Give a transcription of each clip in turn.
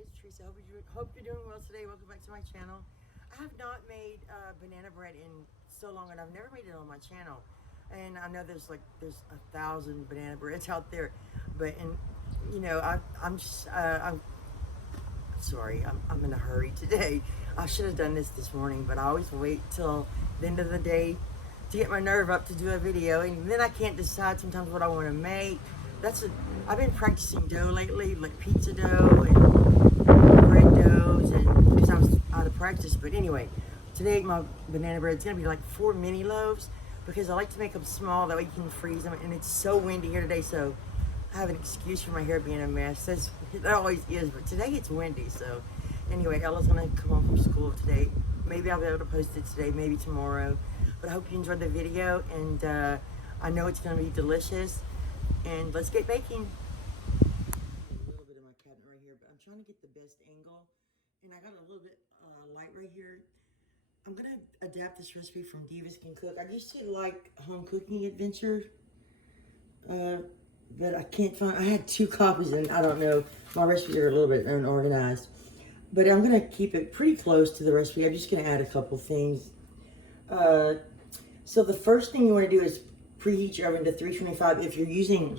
it's Teresa. Hope you're doing well today. Welcome back to my channel. I have not made banana bread in so long, and I've never made it on my channel. And I know there's 1,000 banana breads out there, but I'm sorry. I'm in a hurry today. I should have done this morning, but I always wait till the end of the day to get my nerve up to do a video, and then I can't decide sometimes what I want to make. I've been practicing dough lately, like pizza dough and bread doughs, and because I was out of practice. But anyway, today my banana bread is gonna be like 4 mini loaves because I like to make them small, that way you can freeze them. And it's so windy here today, so I have an excuse for my hair being a mess. It always is, but today it's windy. So anyway, Ella's gonna come home from school today. Maybe I'll be able to post it today, maybe tomorrow. But I hope you enjoyed the video, and I know it's gonna be delicious. And let's get baking. A little bit of my cabinet right here, but I'm trying to get the best angle. And I got a little bit light right here. I'm gonna adapt this recipe from Divas Can Cook. I used to like Home Cooking Adventure, but I can't find. I had 2 copies, and I don't know. My recipes are a little bit unorganized, but I'm gonna keep it pretty close to the recipe. I'm just gonna add a couple things. So the first thing you want to do is preheat your oven to 325 if you're using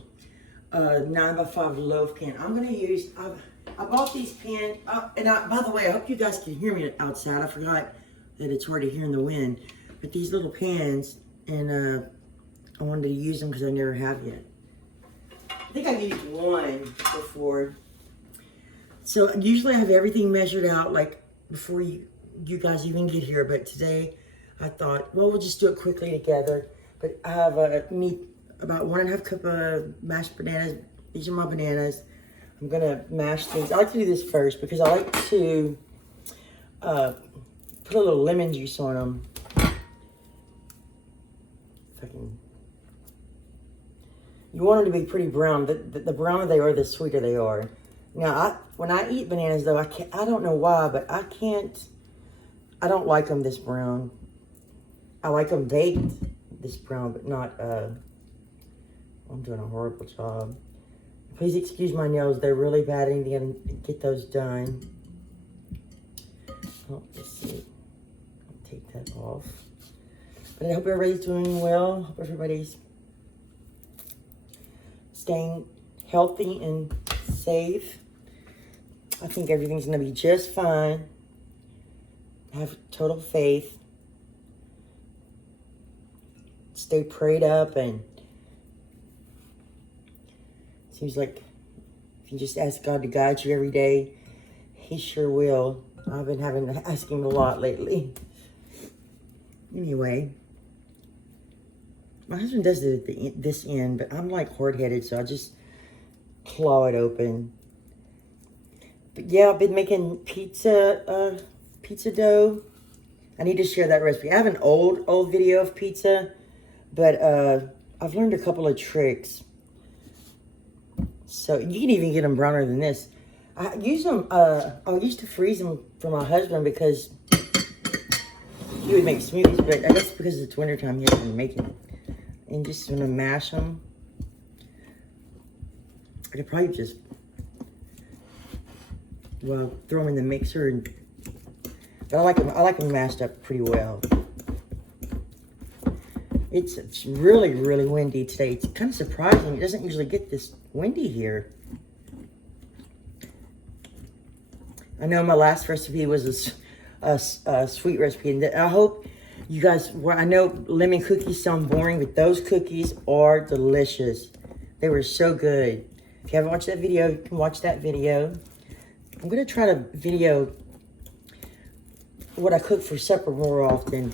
a 9x5 loaf pan. I'm going to use, I bought these pans, by the way, I hope you guys can hear me outside. I forgot that it's hard to hear in the wind. But these little pans, and I wanted to use them because I never have yet. I think I used one before. So usually I have everything measured out like before you guys even get here. But today I thought, well, we'll just do it quickly together. But I have need about 1.5 cup of mashed bananas. These are my bananas. I'm gonna mash things. I like to do this first because I like to put a little lemon juice on them. If I can. You want them to be pretty brown. The browner they are, the sweeter they are. Now, when I eat bananas though, I don't know why, but I don't like them this brown. I like them baked this brown, but not, I'm doing a horrible job. Please excuse my nails. They're really bad. I need to get those done. Oh, let's see. I'll take that off. But I hope everybody's doing well. Hope everybody's staying healthy and safe. I think everything's going to be just fine. I have total faith. Stay prayed up, and it seems like if you just ask God to guide you every day, He sure will. I've been having to ask Him a lot lately. Anyway, my husband does it at this end, but I'm like hard-headed, so I just claw it open. But yeah, I've been making pizza dough. I need to share that recipe. I have an old video of pizza. But I've learned a couple of tricks. So you can even get them browner than this. I use them, I used to freeze them for my husband because he would make smoothies. But I guess because it's wintertime, he hasn't been making them. And just gonna mash them. I could probably just, well, throw them in the mixer. But I like them mashed up pretty well. It's really, really windy today. It's kind of surprising. It doesn't usually get this windy here. I know my last recipe was a sweet recipe. And I hope you guys, I know lemon cookies sound boring, but those cookies are delicious. They were so good. If you haven't watched that video, you can watch that video. I'm going to try to video what I cook for supper more often.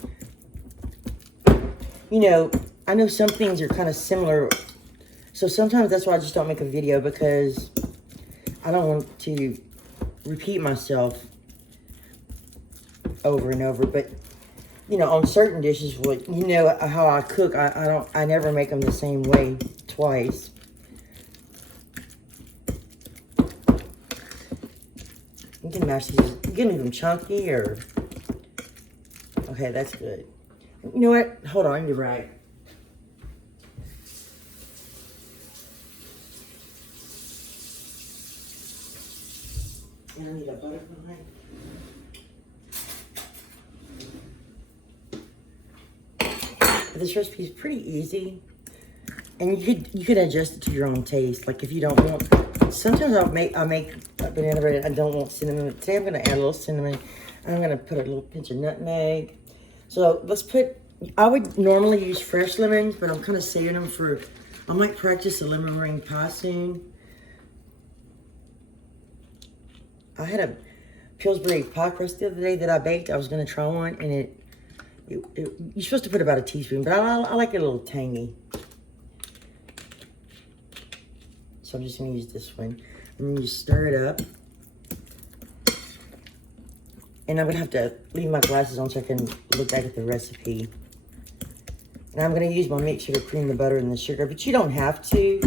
You know, I know some things are kind of similar, so sometimes that's why I just don't make a video, because I don't want to repeat myself over and over. But, you know, on certain dishes, you know how I cook, I never make them the same way twice. You can mash these, you can leave them chunky or, okay, that's good. You know what? Hold on, you're right. And I need a buttermilk. This recipe is pretty easy, and you could adjust it to your own taste. Like if you don't want, sometimes I make a banana bread. I don't want cinnamon. Today I'm gonna add a little cinnamon. I'm gonna put a little pinch of nutmeg. So let's put. I would normally use fresh lemons, but I'm kind of saving them for. I might practice a lemon meringue pie soon. I had a Pillsbury pie crust the other day that I baked. I was gonna try one, and you're supposed to put about a teaspoon, but I like it a little tangy. So I'm just gonna use this one. And then you stir it up. And I'm gonna have to leave my glasses on so I can look back at the recipe. And I'm gonna use my mixer to cream the butter and the sugar, but you don't have to,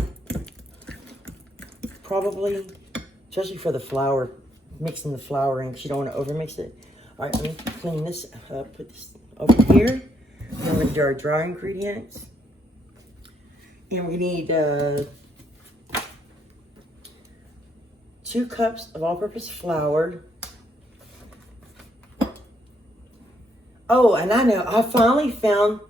probably, especially for the flour, mixing the flour in, because you don't wanna overmix it. All right, let me clean this up, put this over here. Then we're gonna do our dry ingredients. And we need 2 cups of all-purpose flour. Oh, and I know, I finally found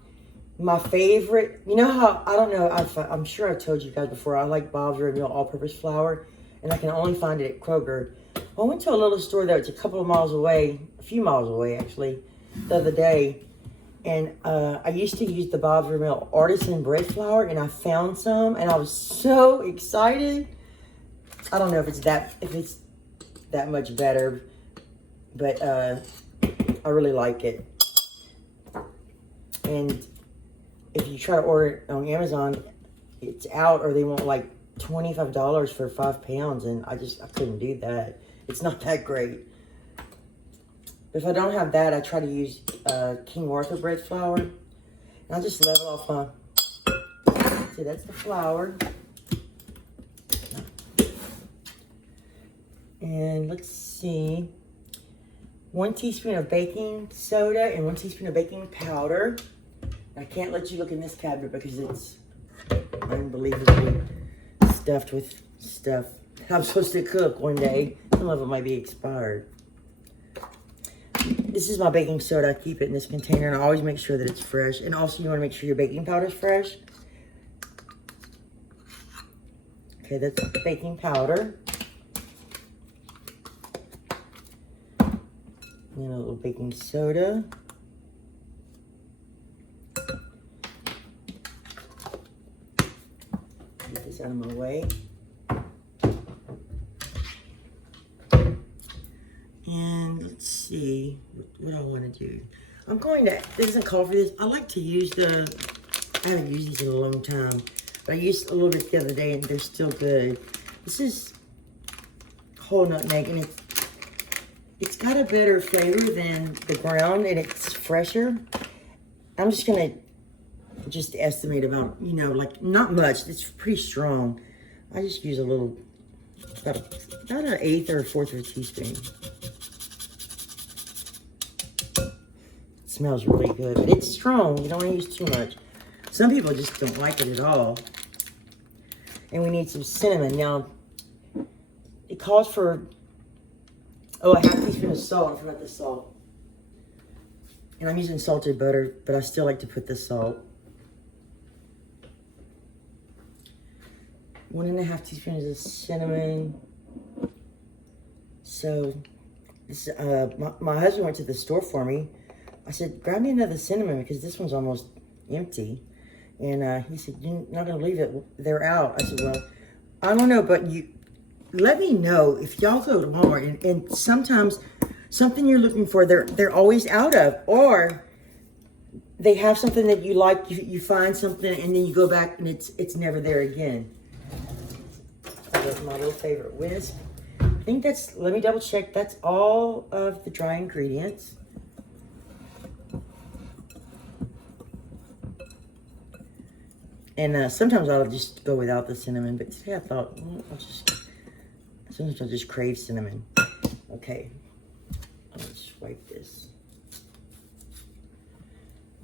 my favorite. You know how, I don't know, I'm sure I told you guys before, I like Bob's Red Mill all-purpose flour, and I can only find it at Kroger. I went to a little store that was a couple of miles away, a few miles away actually, the other day. And I used to use the Bob's Red Mill artisan bread flour, and I found some, and I was so excited. I don't know if it's that much better, but I really like it. And if you try to order it on Amazon, it's out, or they want like $25 for 5 pounds, and I couldn't do that. It's not that great. If I don't have that, I try to use King Arthur bread flour. And I'll just level off my, see, that's the flour. And let's see, 1 teaspoon of baking soda and 1 teaspoon of baking powder. I can't let you look in this cabinet because it's unbelievably stuffed with stuff I'm supposed to cook one day. Some of it might be expired. This is my baking soda. I keep it in this container, and I always make sure that it's fresh. And also, you want to make sure your baking powder is fresh. Okay, that's baking powder. And a little baking soda. Get this out of my way. And let's see what I want to do. I'm going to, this isn't called for this. I like to use I haven't used these in a long time, but I used a little bit the other day and they're still good. This is whole nutmeg, and it's got a better flavor than the ground, and it's fresher. I'm just going to estimate about, like not much. It's pretty strong. I just use a little, about an 1/8 or 1/4 of a teaspoon. Smells really good, but it's strong. You don't want to use too much. Some people just don't like it at all. And we need some cinnamon. Now, it calls for, a 1/2 teaspoon of salt. I forgot the salt. And I'm using salted butter, but I still like to put the salt. 1.5 teaspoons of cinnamon. So, this, my husband went to the store for me. I said, grab me another cinnamon because this one's almost empty. And he said, you're not going to leave it. They're out. I said, well, I don't know, but you let me know if y'all go to Walmart and sometimes something you're looking for, they're always out of. Or they have something that you like, you find something, and then you go back and it's never there again. That's my little favorite whisk. I think that's, let me double check, that's all of the dry ingredients. And sometimes I'll just go without the cinnamon, but today I thought, well, sometimes I'll just crave cinnamon. Okay, I'll just wipe this.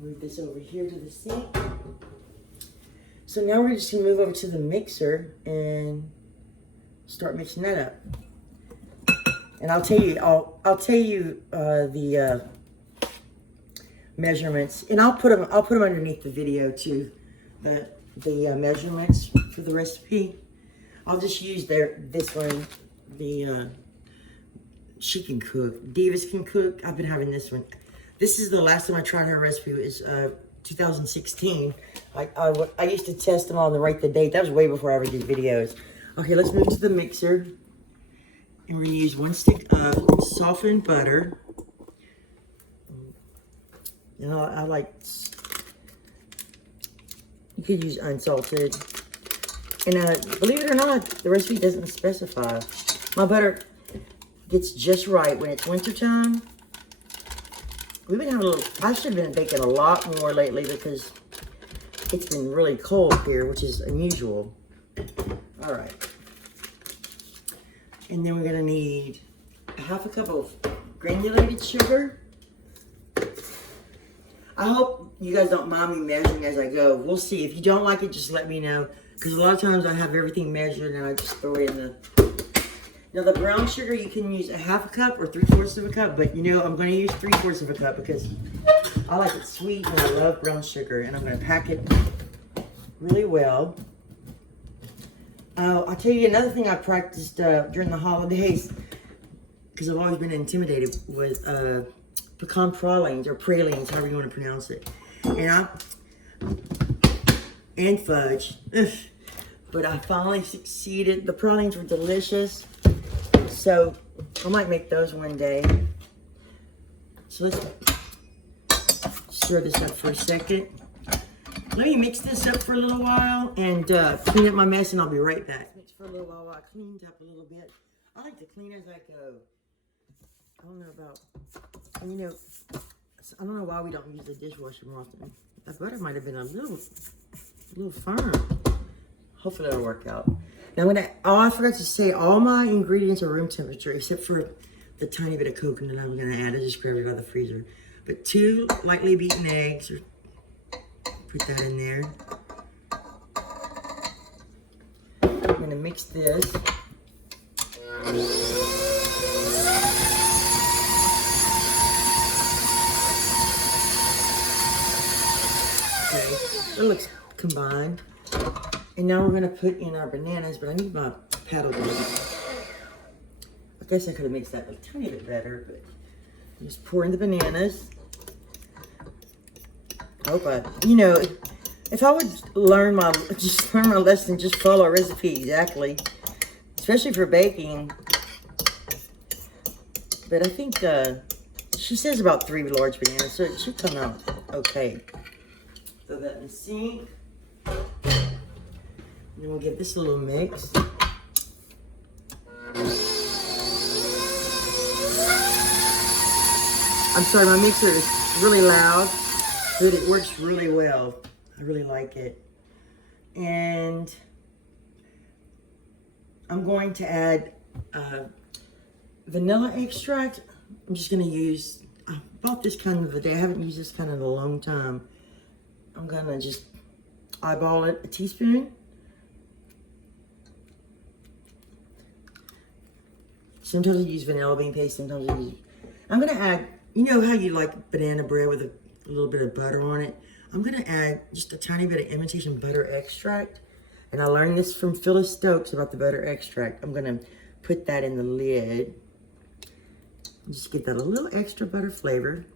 Move this over here to the sink. So now we're just gonna move over to the mixer and start mixing that up. And I'll tell you, I'll tell you the measurements, and I'll put them underneath the video too. The measurements for the recipe. I'll just use this one. The She Can Cook. Divas Can Cook. I've been having this one. This is the last time I tried her recipe. It was 2016. I used to test them all and write the date. That was way before I ever did videos. Okay, let's move to the mixer. And we're going to use 1 stick of softened butter. And I like, you could use unsalted. And believe it or not, the recipe doesn't specify. My butter gets just right when it's winter time. We've been having I should have been baking a lot more lately because it's been really cold here, which is unusual. All right. And then we're gonna need 1/2 cup of granulated sugar. I hope you guys don't mind me measuring as I go. We'll see. If you don't like it, just let me know. Because a lot of times I have everything measured and I just throw it in the... Now the brown sugar, you can use 1/2 cup or 3/4 of a cup. But you know, I'm going to use 3/4 of a cup because I like it sweet and I love brown sugar. And I'm going to pack it really well. I'll tell you another thing I practiced during the holidays, because I've always been intimidated with pecan pralines, or pralines, however you want to pronounce it. And fudge. But I finally succeeded. The pralines were delicious. So I might make those one day. So let's stir this up for a second. Let me mix this up for a little while and clean up my mess, and I'll be right back. Mix for a little while I cleaned up a little bit. I like to clean as I go. I don't know about, and you know, I don't know why we don't use the dishwasher more often. That butter might have been a little firm. Hopefully it'll work out. Now I forgot to say, all my ingredients are room temperature except for the tiny bit of coconut I'm gonna add. I just grabbed it out of the freezer. But 2 lightly beaten eggs, put that in there. I'm gonna mix this. Okay, it looks combined. And now we're gonna put in our bananas, but I need my paddle gun. I guess I could have mixed that a tiny bit better, but just pour in the bananas. You know, if I would learn my lesson, just follow a recipe exactly, especially for baking. But I think she says about 3 large bananas, so it should come out okay. Throw that in the sink. And then we'll give this a little mix. I'm sorry, my mixer is really loud, but it works really well. I really like it. And I'm going to add vanilla extract. I'm just going to use, I bought this kind of the day. I haven't used this kind in a long time. I'm going to just eyeball it, a teaspoon. Sometimes I use vanilla bean paste, sometimes I use, I'm going to add, you know how you like banana bread with a little bit of butter on it? I'm going to add just a tiny bit of imitation butter extract. And I learned this from Phyllis Stokes about the butter extract. I'm going to put that in the lid. Just get that a little extra butter flavor.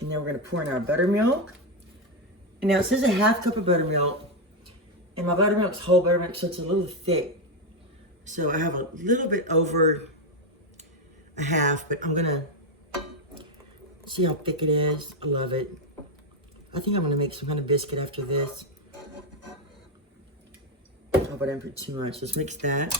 And then we're going to pour in our buttermilk. And now it says 1/2 cup of buttermilk. And my buttermilk's whole buttermilk, so it's a little thick. So I have a little bit over 1/2, but I'm going to see how thick it is. I love it. I think I'm going to make some kind of biscuit after this. Oh, but I didn't put too much. Let's mix that.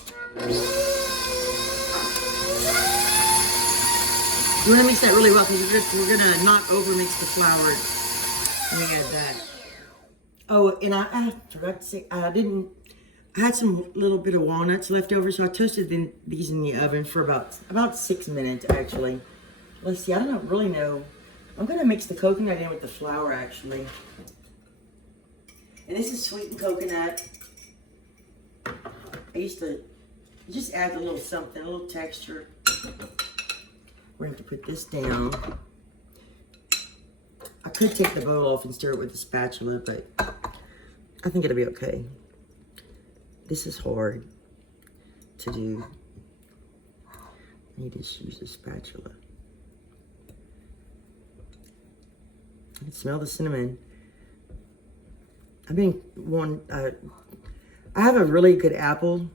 You want to mix that really well because we're going to not over mix the flour when we add that. Oh, and I forgot to say, I had some little bit of walnuts left over, so I toasted these in the oven for about 6 minutes, actually. Let's see, I don't really know. I'm going to mix the coconut in with the flour, actually. And this is sweetened coconut. I used to It just adds a little something, a little texture. We're going to have to put this down. I could take the bowl off and stir it with the spatula, but I think it'll be okay. This is hard to do. I need to just use the spatula. I can smell the cinnamon. I have a really good apple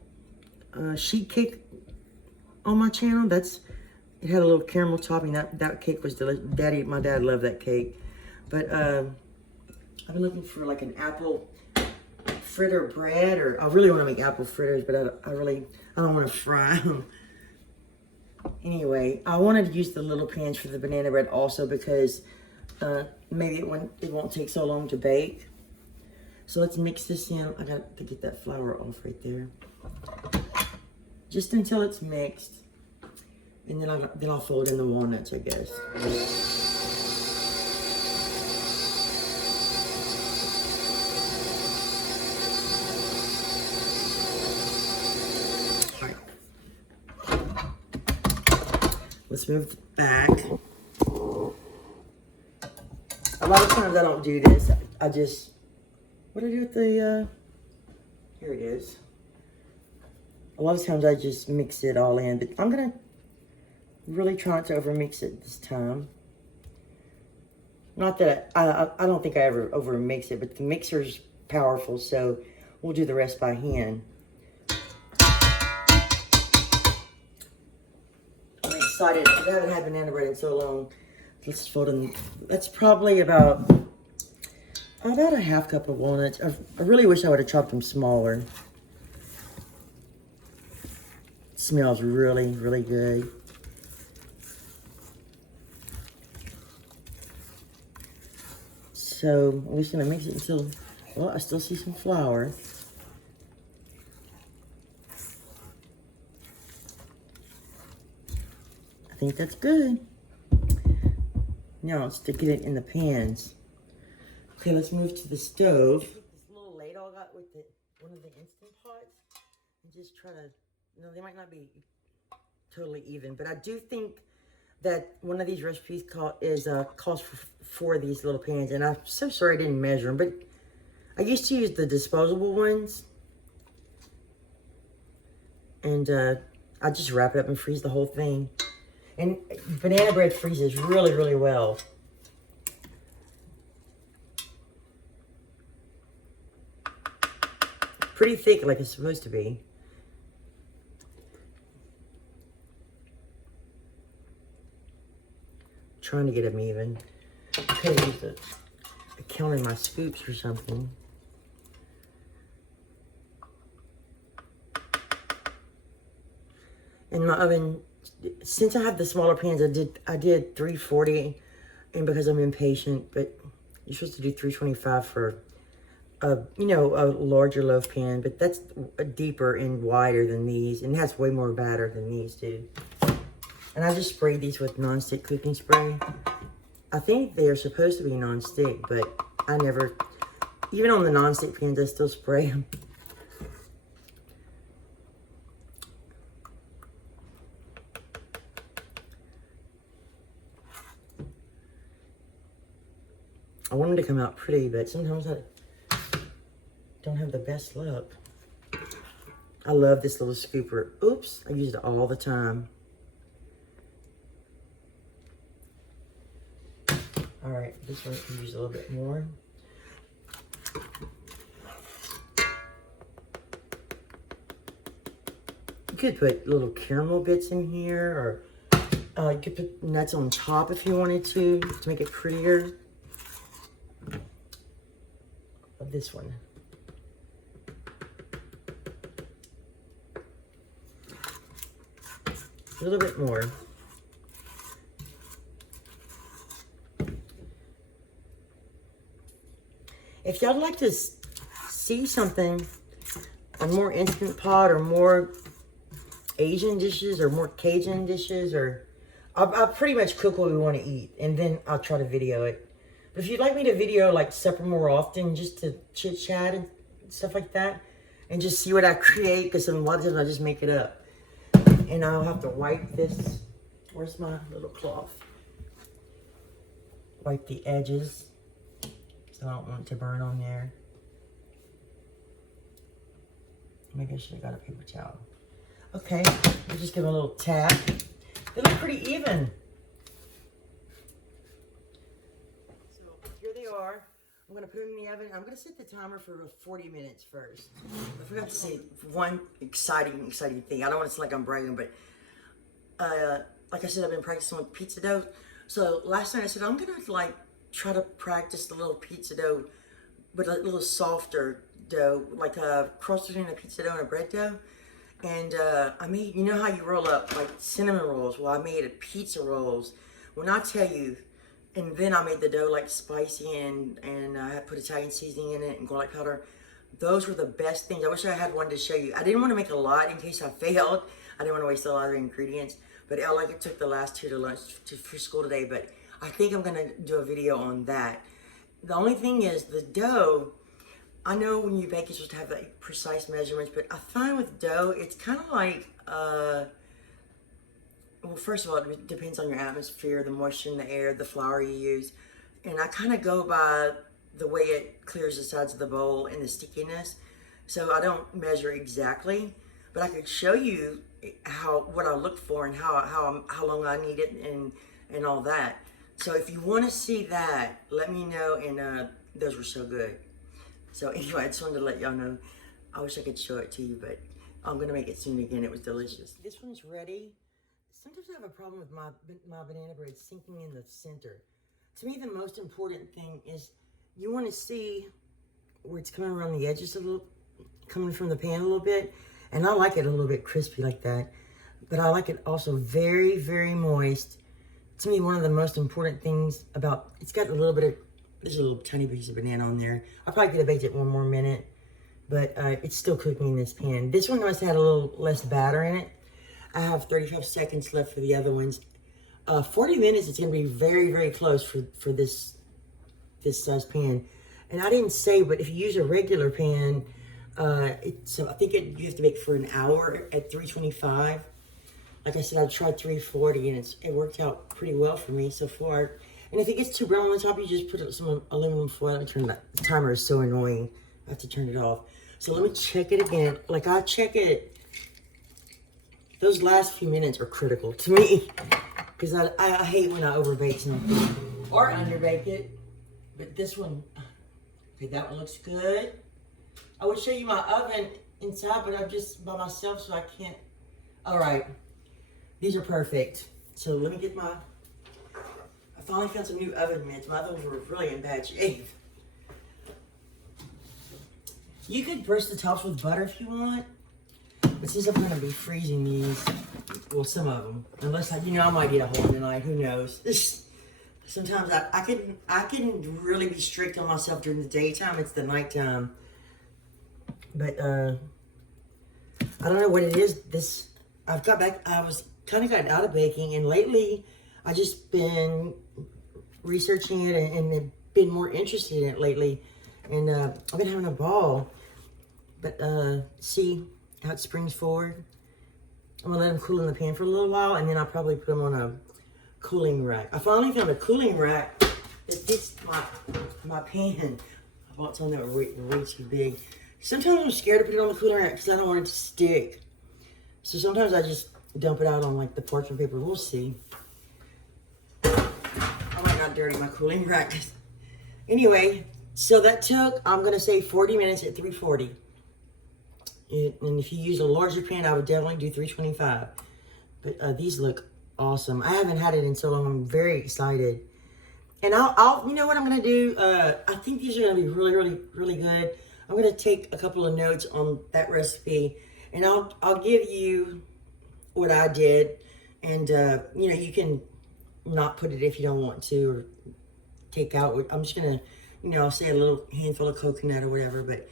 sheet cake on my channel. It had a little caramel topping. That cake was delicious. My dad loved that cake. But I've been looking for like an apple fritter bread, or I really want to make apple fritters, but I don't want to fry them. Anyway, I wanted to use the little pans for the banana bread also because maybe it won't take so long to bake. So let's mix this in. I got to get that flour off right there. Just until it's mixed. And then I'll fold in the walnuts, I guess. Let's move it back. A lot of times I don't do this. What do I do with the, here it is. A lot of times I just mix it all in, but I'm gonna really try not to over mix it this time. Not that I don't think I ever over mix it, but the mixer's powerful, so we'll do the rest by hand. I'm excited because I haven't had banana bread in so long. Let's fold in. That's probably about a half cup of walnuts. I really wish I would have chopped them smaller. It smells really, really good. So I'm just gonna mix it until, well, I still see some flour. I think that's good. Now let's stick it in the pans. Okay, let's move to the stove. This little ladle I got with one of the Instant Pots, and just try to, they might not be totally even, but I do think that one of these recipes calls for 4 of these little pans, and I'm so sorry I didn't measure them, but I used to use the disposable ones, and I just wrap it up and freeze the whole thing. And banana bread freezes really, really well. Pretty thick like it's supposed to be. Trying to get them even. I could have used counting my scoops or something. In my oven, since I have the smaller pans, I did 340, and because I'm impatient, but you're supposed to do 325 for a larger loaf pan, but that's deeper and wider than these, and has way more batter than these do. And I just sprayed these with non-stick cooking spray. I think they are supposed to be non-stick, but I never, even on the non-stick pans, I still spray them. I want them to come out pretty, but sometimes I don't have the best luck. I love this little scooper. Oops, I use it all the time. All right, this one can use a little bit more. You could put little caramel bits in here, or you could put nuts on top if you wanted to make it prettier. This one. A little bit more. If y'all like to see something on more Instant Pot or more Asian dishes or more Cajun dishes, or I'll pretty much cook what we want to eat, and then I'll try to video it. But if you'd like me to video like supper more often, just to chit chat and stuff like that, and just see what I create, because a lot of times I just make it up. And I'll have to wipe this. Where's my little cloth? Wipe the edges, so I don't want it to burn on there. Maybe I should have got a paper towel. Okay, we'll just give it a little tap. They look pretty even. So here they are. I'm gonna put them in the oven. I'm gonna set the timer for 40 minutes first. I forgot to say one exciting thing. I don't want to sound like I'm bragging, but like I said, I've been practicing with pizza dough. So last night I said I'm gonna like try to practice the little pizza dough, but a little softer dough, like a cross between a pizza dough and a bread dough. And I made, you know how you roll up like cinnamon rolls? Well, I made a pizza rolls. When I tell you, and then I made the dough like spicy and I put Italian seasoning in it and garlic powder. Those were the best things. I wish I had one to show you. I didn't want to make a lot in case I failed. I didn't want to waste a lot of ingredients. But I like it took the last two to lunch for school today. But I think I'm going to do a video on that. The only thing is the dough, I know when you bake, you're supposed to have like precise measurements, but I find with dough, it's kind of like, well, first of all, it depends on your atmosphere, the moisture in the air, the flour you use. And I kind of go by the way it clears the sides of the bowl and the stickiness. So I don't measure exactly, but I could show you what I look for and how long I need it and all that. So if you want to see that, let me know. And those were so good. So anyway, I just wanted to let y'all know. I wish I could show it to you, but I'm going to make it soon again. It was delicious. This one's ready. Sometimes I have a problem with my banana bread sinking in the center. To me, the most important thing is you want to see where it's coming around the edges a little, coming from the pan a little bit. And I like it a little bit crispy like that. But I like it also very, very moist. To me, one of the most important things about, it's got a little bit of, there's a little tiny piece of banana on there. I probably could have baked it one more minute, but it's still cooking in this pan. This one must have had a little less batter in it. I have 35 seconds left for the other ones. 40 minutes, it's gonna be very, very close for this size pan. And I didn't say, but if you use a regular pan, so I think you have to bake for an hour at 325. Like I said, I tried 340 and it worked out pretty well for me so far. And if it gets too brown on the top, you just put some aluminum foil and turn that. The timer is so annoying. I have to turn it off. So let me check it again. Like I check it. Those last few minutes are critical to me because I hate when I overbake something or underbake it. But this one, okay, that one looks good. I would show you my oven inside, but I'm just by myself, so I can't. All right, these are perfect. So let me get my. I finally found some new oven mitts. My other ones were really in bad shape. You could brush the tops with butter if you want, but since I'm going to be freezing these, well, some of them, unless I might eat a whole tonight. Who knows? Sometimes I can really be strict on myself during the daytime. It's the nighttime. But I don't know what it is. I was kind of got out of baking, and lately I just been researching it and been more interested in it lately. And I've been having a ball. But see how it springs forward? I'm gonna let them cool in the pan for a little while, and then I'll probably put them on a cooling rack. I finally found a cooling rack that fits my pan. I bought something that was way too big. Sometimes I'm scared to put it on the cooling rack because I don't want it to stick. So sometimes I just dump it out on like the parchment paper. We'll see. I might not dirty my cooling rack. Anyway, so that took, I'm gonna say 40 minutes at 340. And if you use a larger pan, I would definitely do 325. But these look awesome. I haven't had it in so long. I'm very excited. And I'll you know what I'm gonna do? I think these are gonna be really, really, really good. I'm gonna take a couple of notes on that recipe, and I'll give you what I did. And you can not put it if you don't want to, or take out. I'm just gonna, I'll say a little handful of coconut or whatever, but.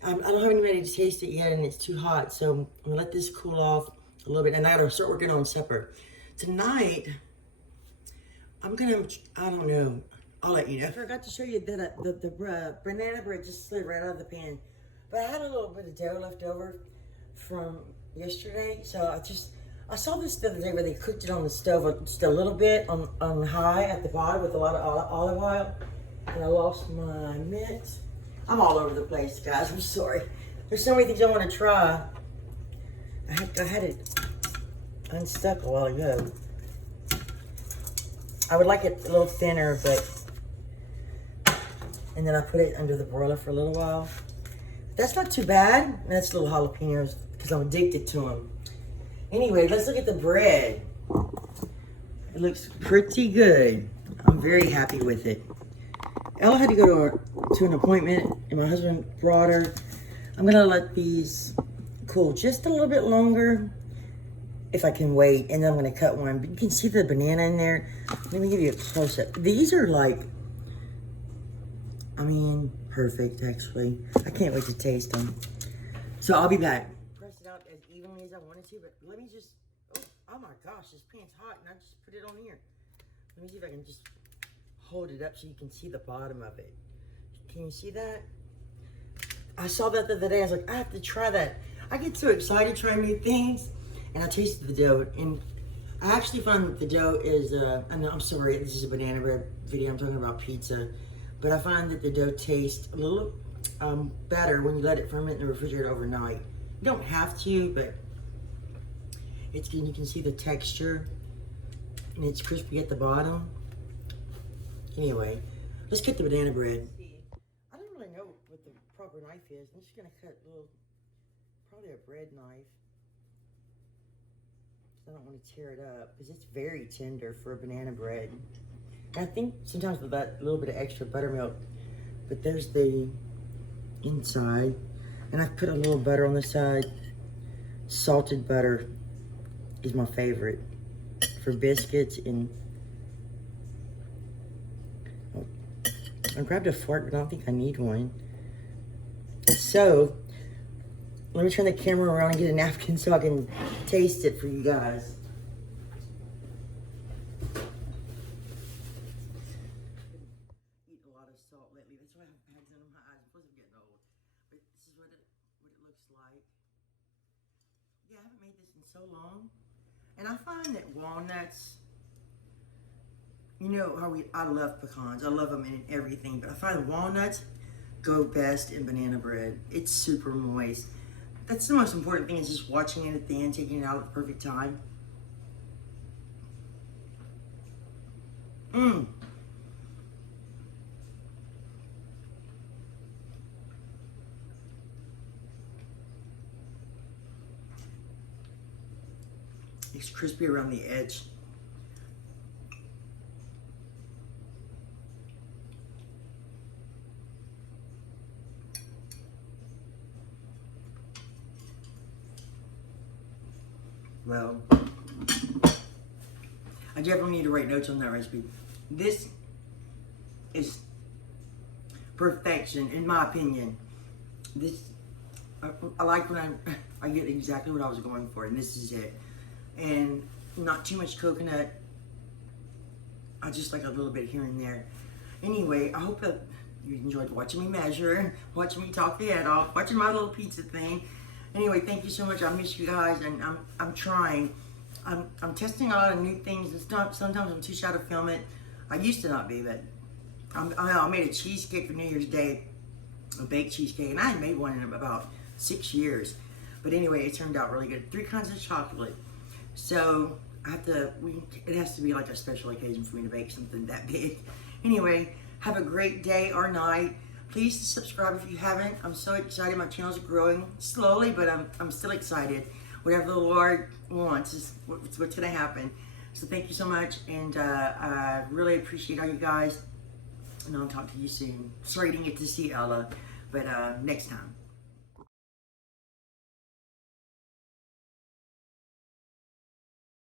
I don't have anybody to taste it yet, and it's too hot, so I'm gonna let this cool off a little bit, and I gotta start working on supper. Tonight, I don't know, I'll let you know. I forgot to show you that the banana bread just slid right out of the pan. But I had a little bit of dough left over from yesterday, so I saw this the other day where they cooked it on the stove just a little bit on high at the bottom with a lot of olive oil, and I lost my mint. I'm all over the place, guys. I'm sorry. There's so many things I want to try. I had it unstuck a while ago. I would like it a little thinner, and then I put it under the broiler for a little while. That's not too bad. That's little jalapenos because I'm addicted to them. Anyway, let's look at the bread. It looks pretty good. I'm very happy with it. Ella had to go to an appointment, and my husband brought her. I'm gonna let these cool just a little bit longer if I can wait, and then I'm gonna cut one. But you can see the banana in there. Let me give you a close-up. These are like, I mean, perfect actually. I can't wait to taste them. So I'll be back. Press it out as evenly as I wanted to, but let me just, oh my gosh, this pan's hot, and I just put it on here. Let me see if I can just hold it up so you can see the bottom of it. Can you see that? I saw that the other day. I was like, I have to try that. I get so excited trying new things. And I tasted the dough. And I actually found that the dough is, I'm sorry, this is a banana bread video. I'm talking about pizza. But I find that the dough tastes a little better when you let it ferment in the refrigerator overnight. You don't have to, but you can see the texture. And it's crispy at the bottom. Anyway, let's get the banana bread. I don't really know what the proper knife is. I'm just gonna cut probably a bread knife. I don't want to tear it up because it's very tender for a banana bread. And I think sometimes with that little bit of extra buttermilk, but there's the inside. And I've put a little butter on the side. Salted butter is my favorite for biscuits. And I grabbed a fork, but I don't think I need one. So, let me turn the camera around and get a napkin so I can taste it for you guys. Eat a lot of salt lately. That's why I have bags under my eyes. Plus I'm getting old. But this is what it looks like. Yeah, I haven't made this in so long. And I find that walnuts, you know how I love pecans. I love them in everything. But I find walnuts go best in banana bread. It's super moist. That's the most important thing, is just watching it at the end, taking it out at the perfect time. It's crispy around the edge. Well, I definitely need to write notes on that recipe. This is perfection, in my opinion. I like when I get exactly what I was going for, and this is it. And not too much coconut. I just like a little bit here and there. Anyway, I hope that you enjoyed watching me measure, watching me talk the head off, watching my little pizza thing. Anyway, thank you so much. I miss you guys, and I'm trying. I'm testing a lot of new things. Sometimes I'm too shy to film it. I used to not be, but I made a cheesecake for New Year's Day, a baked cheesecake, and I hadn't made one in about 6 years. But anyway, it turned out really good. 3 kinds of chocolate. So it has to be like a special occasion for me to bake something that big. Anyway, have a great day or night. Please subscribe if you haven't. I'm so excited. My channel's growing slowly, but I'm still excited. Whatever the Lord wants is what's going to happen. So thank you so much, and I really appreciate all you guys. And I'll talk to you soon. Sorry you didn't get to see Ella, but next time.